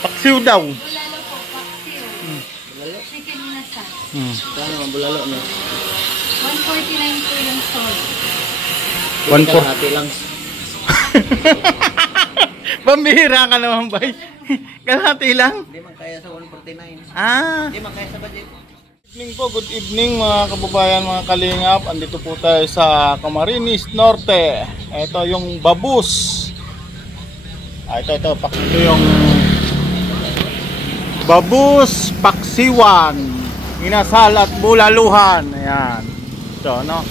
Paksiw daw. Bulalo po, paksiw. Bulalo? Chicken inasal. Kano ang bulalo no? 149 po yung sold. 1.4. Hati lang. Pambihira ka naman, bay. Kalahati lang. Hindi man kaya sa 149. Ah. Hindi man kaya sa budget. Good evening po, good evening mga kababayan, mga kalingap. Andito po tayo sa Camarines Norte. Ito yung babus. Ito yung babus, paksiwan, inasal at bulaluhan. Ayan. Ito, no?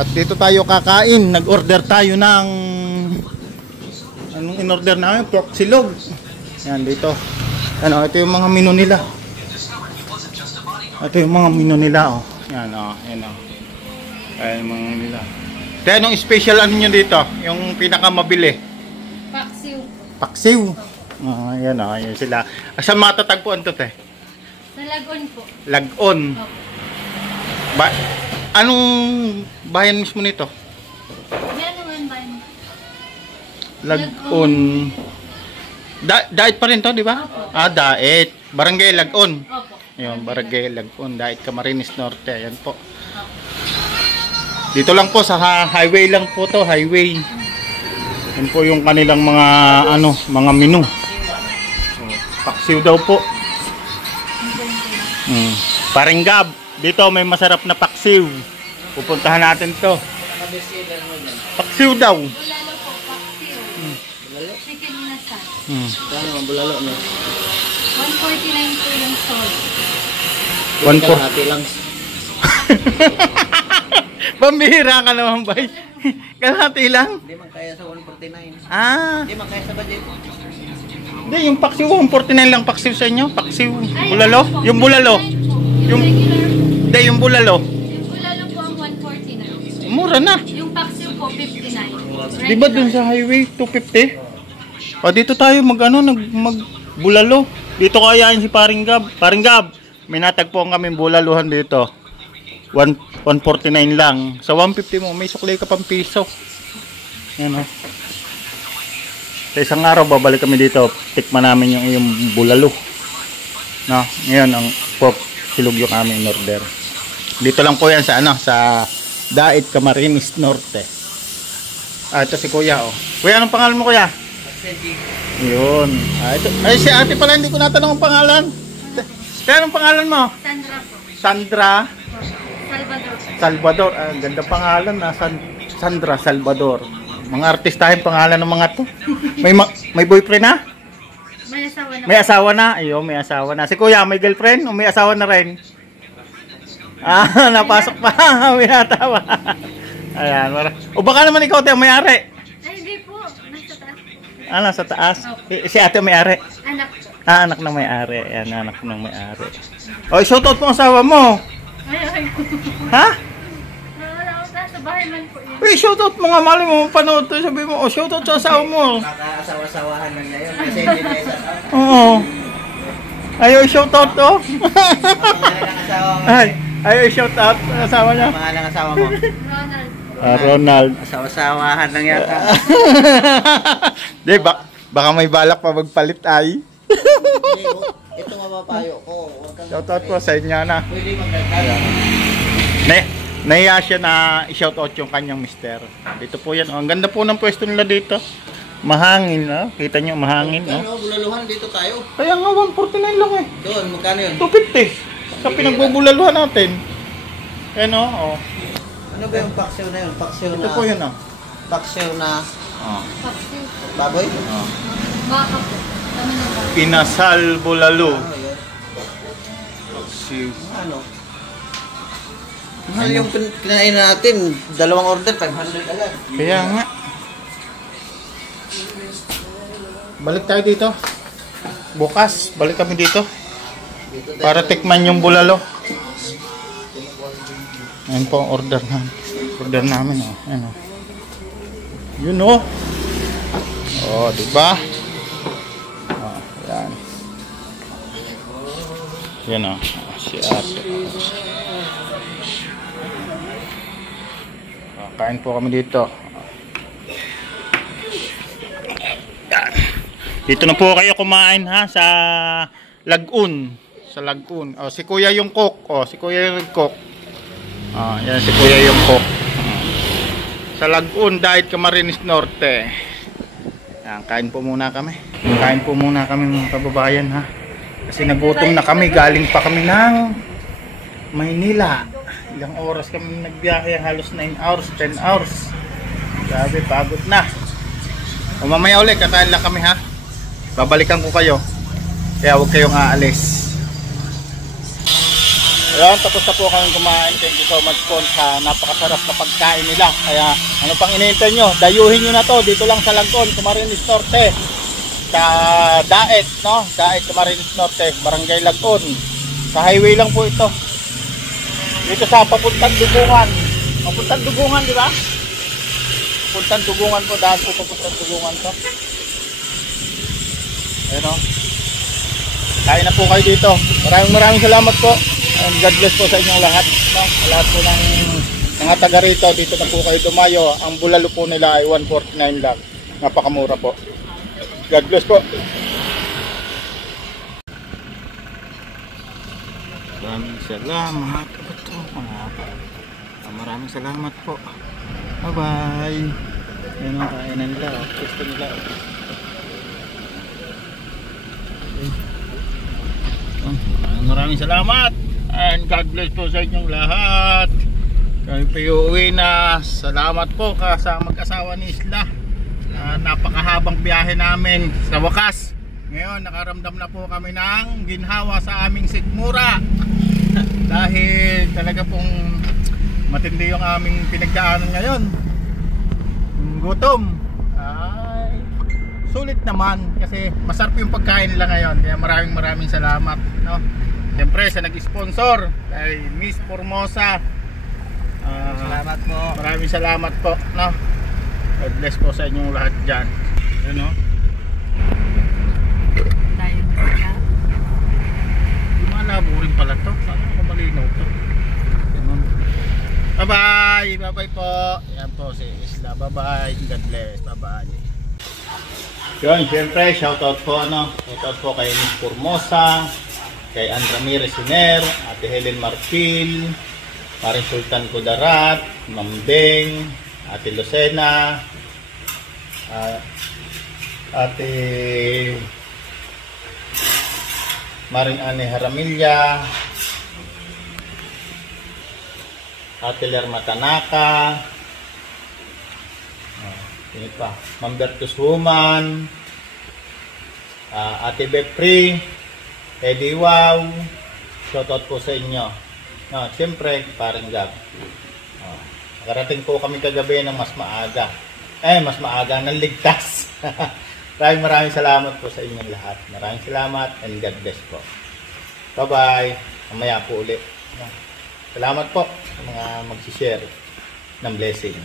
At dito tayo kakain. Nag-order tayo ng anong in-order namin? Pork silog. Ayan, dito. Ano, ito yung mga menu nila. Ito yung mga menu nila, oh. Yan, oh. Yan, oh. Ayan yung mga menu nila. Kaya anong special ano nyo dito? Yung pinakamabili? Paksiw. Paksiw. Oh, yan, oh. Yan sila. Saan matatagpuan to, te? Sa Lagon po. Lagon. Opo. Anong bayan mismo nito? Yan naman ba? Lagon. Daet pa rin to, di ba? Opo. Ah, Daet. Barangay Lagon. Opo. Yung Barangay Lagon, Daet, Camarines Norte. Ayan po. Dito lang po sa highway lang po to, highway. Yan po yung kanilang mga mga menu. Paksiw daw po. Paringgab. Dito may masarap na paksiw. Pupuntahan natin to. Paksiw daw. Bulalo po, paksiw. Bulalo? Chicken inasal. Kano ang bulalo no? 149 po yung sold. 1.4. Hati lang. Pambihira ka naman, bay. Kalahati lang. Hindi man kaya sa 149. Ah. Hindi man kaya sa budget. Hindi, yung paksiw, 149 lang paksiw sa inyo. Paksiw. Bulalo? Yung bulalo. Yung, regular po. hindi, yung bulalo. Yung bulalo po ang 149. Mura na. Yung paksiw po, 59. Di ba dun sa highway, 250? O, dito tayo magbulalo. Dito kayaan si Paringgab. Paringgab, may natagpuan kami bulaluhan dito. 149 lang. Sa 150 mo, may suklay ka pang piso. Yan o. Sa isang araw, babalik kami dito. Tikman namin yung iyong bulalo. No? Ngayon, ang pork silog yung aming in-order. Dito lang po yan sa sa Daet, Camarines Norte. Ah, ito si Kuya, oh. Kuya, anong pangalan mo, Kuya? Yun. Ah, ito. Ay, si ate pala, hindi ko natanong ang pangalan. Kaya anong pangalan mo? Sandra po. Sandra Salvador. Salvador. Ah, ganda pangalan na. Sandra Salvador. Mga artistahin pangalan ng mga to. May boyfriend na? May asawa na. May asawa na? Ayun, may asawa na. Si Kuya, may girlfriend o may asawa na rin? Ah, napasok pa. May atawa. Ayan. O baka naman ikaw tayo may-ari. Ay, hindi po. Nasa taas po. Ah, nasa taas. Si ate may-ari. Anak po. Ah, anak ng may-ari. Ayan, anak ng may-ari. O, shoutout mo ang asawa mo. Ay. Ha? Wala ko sa bahay man po yun. Uy, shoutout mo nga. Mali mo panood to. Sabi mo, shoutout sa asawa mo. Nakaasawa-sawahan na niya yun. Kasi hindi na isa. Oo. Ayaw, shoutout to. Pangalan ng asawa mo. Ayaw, shoutout sa asawa niya. Pangalan ng asawa mo. Ronald. Ronald. Asawa-sawahan lang yata. Di, baka may balak pa magpalit ay. Ito nga papayo ko. Shoutout po sa inyo na. Pwede magdagdag. Nahiya siya na i-shoutout yung kanyang mister. Dito po yan. Oh, ang ganda po ng pwesto nila dito. Mahangin, no? Kita nyo, mahangin, no? Ano, bulaluhan dito tayo. Kaya nga, 149 lang eh. Doon, magkano yun? 250. Sa pinagbubulaluhan natin. Ayan, oh. Ano ba yung paksiw na yun? Paksiw na... Ito po yun, oh. Paksiw na... Paksiw po. Baboy? Baka po. Kami na ba? Inasal bulalo. Ano yun? Paksiw. Ano? Ano yung kinain natin? Dalawang order, 500 agad. Kaya nga. Balik tayo dito. Bukas, balik kami dito. Para tikman yung bulalo. Ayan po ang order namin. Order namin, oh. Ayan, oh. Yun, oh. Oh, diba? Oh, yan. Yan, oh. Si ate. Oh, kain po kami dito. Yan. Dito na po kayo kumain ha sa Lagun. Sa Lagun. Oh, si Kuya yung cook. Oh, si Kuya yung cook. Oh, yan si Kuya yung cook. Sa Lagun, Daet Camarines Norte. Yan, kain po muna kami. Kain po muna kami mga kababayan ha. Kasi nagutom na kami. Galing pa kami ng Maynila. Ilang oras kami nagbiyahe. Halos 9 hours, 10 hours. Grabe, pagod na. O mamaya ulit, kakain lang kami ha. Babalikan ko kayo. Kaya huwag kayong aalis. Ayan, tapos na po kami kumain. Thank you so much po sa napakasarap na pagkain nila. Kaya ano pang inihintay nyo? Dayuhin nyo na to. Dito lang sa Lagun, Camarines Norte. Sa Daet, no? Daet Camarines Norte, Barangay Lagun. Sa highway lang po ito. Dito sa papuntang Dugungan. Papuntang Dugungan, di ba? Papuntang Dugungan po. Dahil po papuntang Dugungan to. Ayan o. Kain na po kayo dito. Maraming salamat po. And God bless po sa inyong lahat. No? Sa lahat po ng mga taga rito. Dito na po kayo dumayo. Ang bulalo po nila ay 149 lang. Napakamura po. God bless po. Maraming salamat. Maraming salamat po. Bye bye. Yan ang kainan nila. Gusto nila. Maraming salamat and God bless po sa inyong lahat. Kami po uuwi na. Salamat po sa mag-asawa ni Isla. Napakahabang biyahe namin. Sa wakas, ngayon nakaramdam na po kami ng ginhawa sa aming sikmura. Dahil talaga pong matindi yung aming pinagdaanan ngayon. Gutom. Sulit naman kasi masarap yung pagkain nila ngayon. Kaya maraming salamat, no? Siyempre sa nag-sponsor kay Miss Formosa. Salamat po. Maraming salamat po, no? God bless po sa inyong lahat dyan. Yun, no? Tayo na. Malabo rin pala to. Sana ako malinaw to. Ganun. Bye bye. Bye bye po. Yan po si Isla. Bye bye. God bless. Bye bye. Yun, siyempre shoutout po, no? Shoutout po kay Miss Formosa, kay Ann Ramirez Siner, Ate Helen Marfil, Maring Sultan Kudarat, Ma'am Beng, Ate Lucena, Ate Maring Ane Haramilya, Ate Lerma Tanaka, ini pa, Ma'am Bertus Human, Ate Bepri, Eddie Wow, shoutout po sa inyo. No, siyempre, Paring Gab. Nakarating po kami kagabi ng mas maaga. Mas maaga ng ligtas. Maraming salamat po sa inyong lahat. Maraming salamat and God bless po. Bye-bye. Mamaya po ulit. Salamat po sa mga mag-share ng blessing.